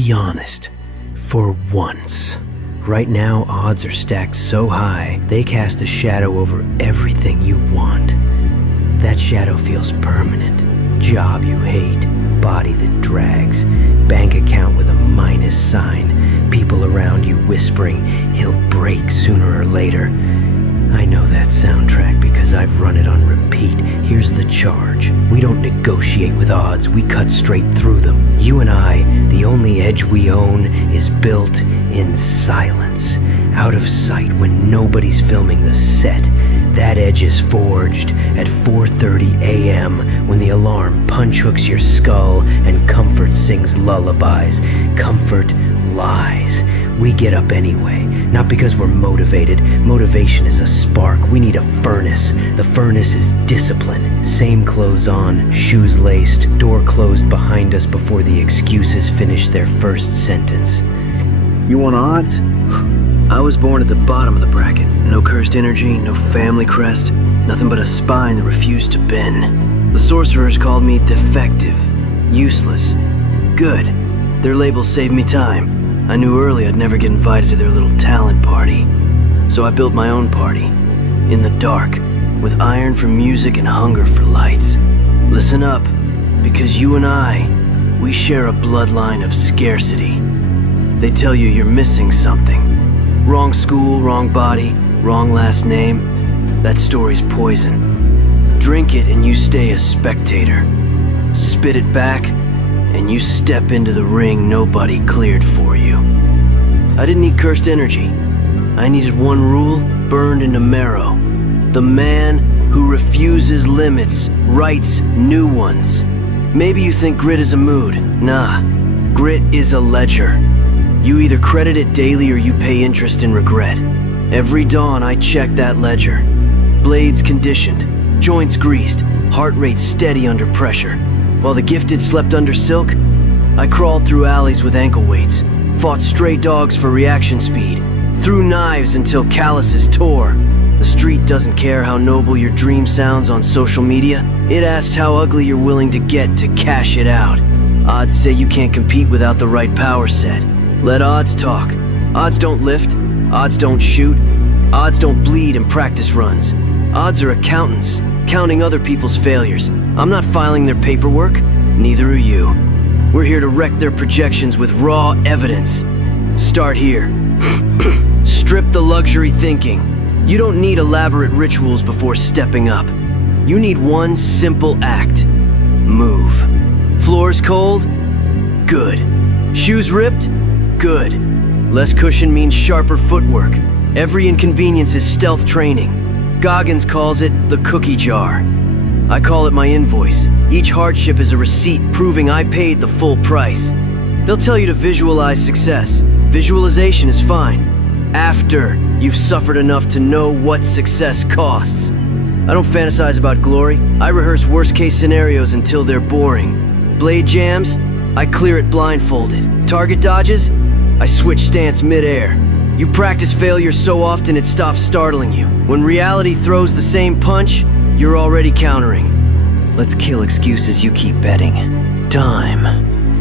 be honest. For once. Right now, odds are stacked so high, they cast a shadow over everything you want. That shadow feels permanent. Job you hate, body that drags, bank account with a minus sign, people around you whispering he'll break sooner or later. I know that soundtrack because I've run it on repeat. Here's the charge. We don't negotiate with odds, we cut straight through them. You and I, the only edge we own is built in silence, out of sight when nobody's filming the set. That edge is forged at 4:30 a.m. when the alarm punch hooks your skull and comfort sings lullabies. Comfort lies. We get up anyway, not because we're motivated. Motivation is a spark. We need a furnace. The furnace is discipline. Same clothes on, shoes laced, door closed behind us before the excuses finish their first sentence. You want odds? I was born at the bottom of the bracket. No cursed energy, no family crest, nothing but a spine that refused to bend. The sorcerers called me defective, useless, good. Their labels saved me time. I knew early I'd never get invited to their little talent party. So I built my own party, in the dark, with iron for music and hunger for lights. Listen up, because you and I, we share a bloodline of scarcity. They tell you you're missing something. Wrong school, wrong body, wrong last name. That story's poison. Drink it and you stay a spectator. Spit it back and you step into the ring nobody cleared for you. I didn't need cursed energy. I needed one rule burned into marrow. The man who refuses limits writes new ones. Maybe you think grit is a mood. Nah, grit is a ledger. You either credit it daily or you pay interest in regret. Every dawn I check that ledger. Blades conditioned, joints greased, heart rate steady under pressure. While the gifted slept under silk, I crawled through alleys with ankle weights, fought stray dogs for reaction speed, threw knives until calluses tore. The street doesn't care how noble your dream sounds on social media. It asks how ugly you're willing to get to cash it out. Odds say you can't compete without the right power set. Let odds talk. Odds don't lift. Odds don't shoot. Odds don't bleed in practice runs. Odds are accountants, counting other people's failures. I'm not filing their paperwork. Neither are you. We're here to wreck their projections with raw evidence. Start here. Strip the luxury thinking. You don't need elaborate rituals before stepping up. You need one simple act. Move. Floors cold? Good. Shoes ripped? Good. Less cushion means sharper footwork. Every inconvenience is stealth training. Goggins calls it the cookie jar. I call it my invoice. Each hardship is a receipt proving I paid the full price. They'll tell you to visualize success. Visualization is fine. After you've suffered enough to know what success costs. I don't fantasize about glory. I rehearse worst-case scenarios until they're boring. Blade jams? I clear it blindfolded. Target dodges? I switch stance mid-air. You practice failure so often it stops startling you. When reality throws the same punch, you're already countering. Let's kill excuses you keep betting. Time.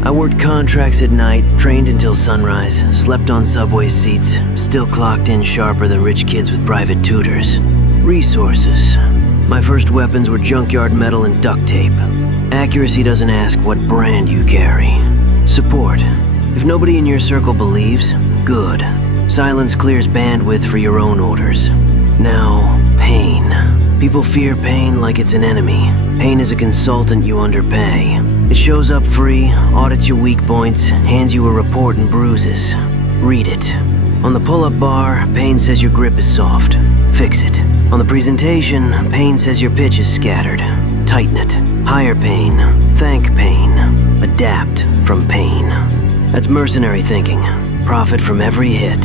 I worked contracts at night, trained until sunrise, slept on subway seats, still clocked in sharper than rich kids with private tutors. Resources. My first weapons were junkyard metal and duct tape. Accuracy doesn't ask what brand you carry. Support. If nobody in your circle believes, good. Silence clears bandwidth for your own orders. Now, pain. People fear pain like it's an enemy. Pain is a consultant you underpay. It shows up free, audits your weak points, hands you a report and bruises. Read it. On the pull-up bar, pain says your grip is soft. Fix it. On the presentation, pain says your pitch is scattered. Tighten it. Hire pain. Thank pain. Adapt from pain. That's mercenary thinking. Profit from every hit.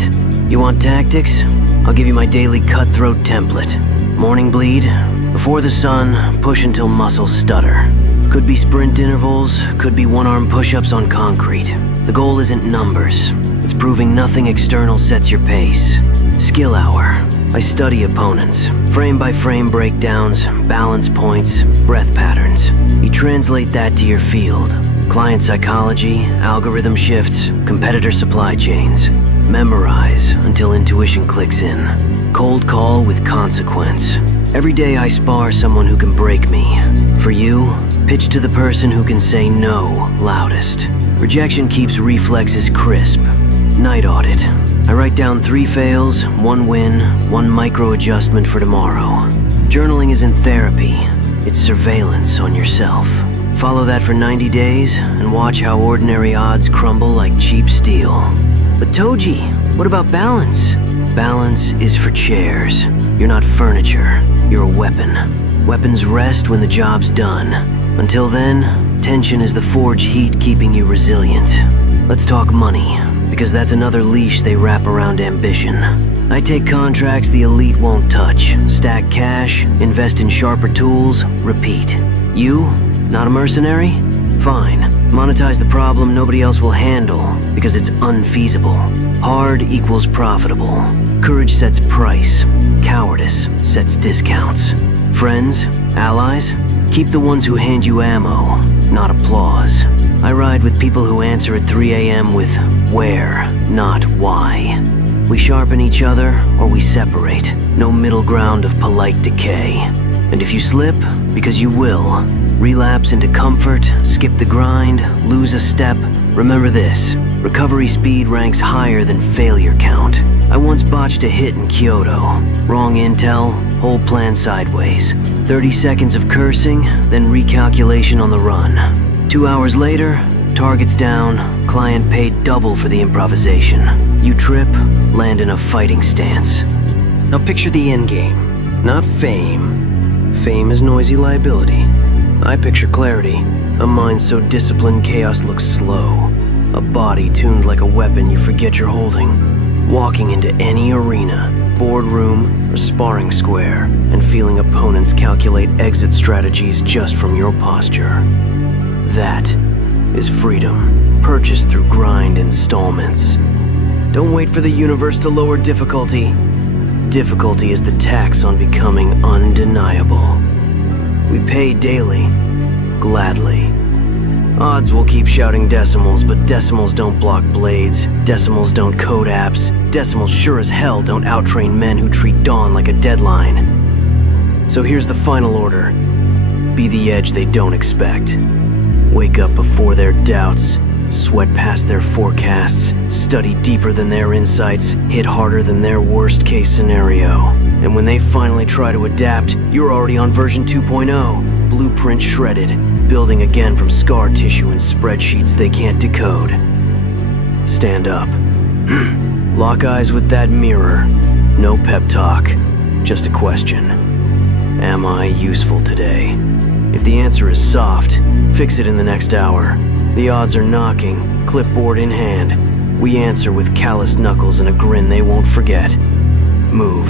You want tactics? I'll give you my daily cutthroat template. Morning bleed. Before the sun, push until muscles stutter. Could be sprint intervals, could be one-arm push-ups on concrete. The goal isn't numbers. It's proving nothing external sets your pace. Skill hour. I study opponents. Frame-by-frame breakdowns, balance points, breath patterns. You translate that to your field. Client psychology, algorithm shifts, competitor supply chains. Memorize until intuition clicks in. Cold call with consequence. Every day I spar someone who can break me. For you, pitch to the person who can say no loudest. Rejection keeps reflexes crisp. Night audit. I write down 3 fails, 1 win, 1 micro adjustment for tomorrow. Journaling isn't therapy, it's surveillance on yourself. Follow that for 90 days and watch how ordinary odds crumble like cheap steel. But Toji, what about balance? Balance is for chairs. You're not furniture, you're a weapon. Weapons rest when the job's done. Until then, tension is the forge heat keeping you resilient. Let's talk money, because that's another leash they wrap around ambition. I take contracts the elite won't touch, stack cash, invest in sharper tools, repeat. You, not a mercenary? Fine. Monetize the problem nobody else will handle, because it's unfeasible. Hard equals profitable. Courage sets price. Cowardice sets discounts. Friends, allies, keep the ones who hand you ammo, not applause. I ride with people who answer at 3 a.m. with where, not why. We sharpen each other or we separate. No middle ground of polite decay. And if you slip, because you will, relapse into comfort, skip the grind, lose a step, remember this: recovery speed ranks higher than failure count. I once botched a hit in Kyoto. Wrong intel, whole plan sideways. 30 seconds of cursing, then recalculation on the run. 2 hours later, targets down, client paid double for the improvisation. You trip, land in a fighting stance. Now picture the end game, not fame. Fame is noisy liability. I picture clarity, a mind so disciplined chaos looks slow. A body tuned like a weapon you forget you're holding. Walking into any arena, boardroom, or sparring square, and feeling opponents calculate exit strategies just from your posture. That is freedom, purchased through grind installments. Don't wait for the universe to lower difficulty. Difficulty is the tax on becoming undeniable. We pay daily, gladly. Odds will keep shouting decimals, but decimals don't block blades. Decimals don't code apps. Decimals sure as hell don't outtrain men who treat dawn like a deadline. So here's the final order. Be the edge they don't expect. Wake up before their doubts. Sweat past their forecasts. Study deeper than their insights. Hit harder than their worst case scenario. And when they finally try to adapt, you're already on version 2.0. Blueprint shredded. Building again from scar tissue and spreadsheets they can't decode. Stand up. Lock eyes with that mirror. No pep talk. Just a question. Am I useful today? If the answer is soft, fix it in the next hour. The odds are knocking, clipboard in hand. We answer with calloused knuckles and a grin they won't forget. Move.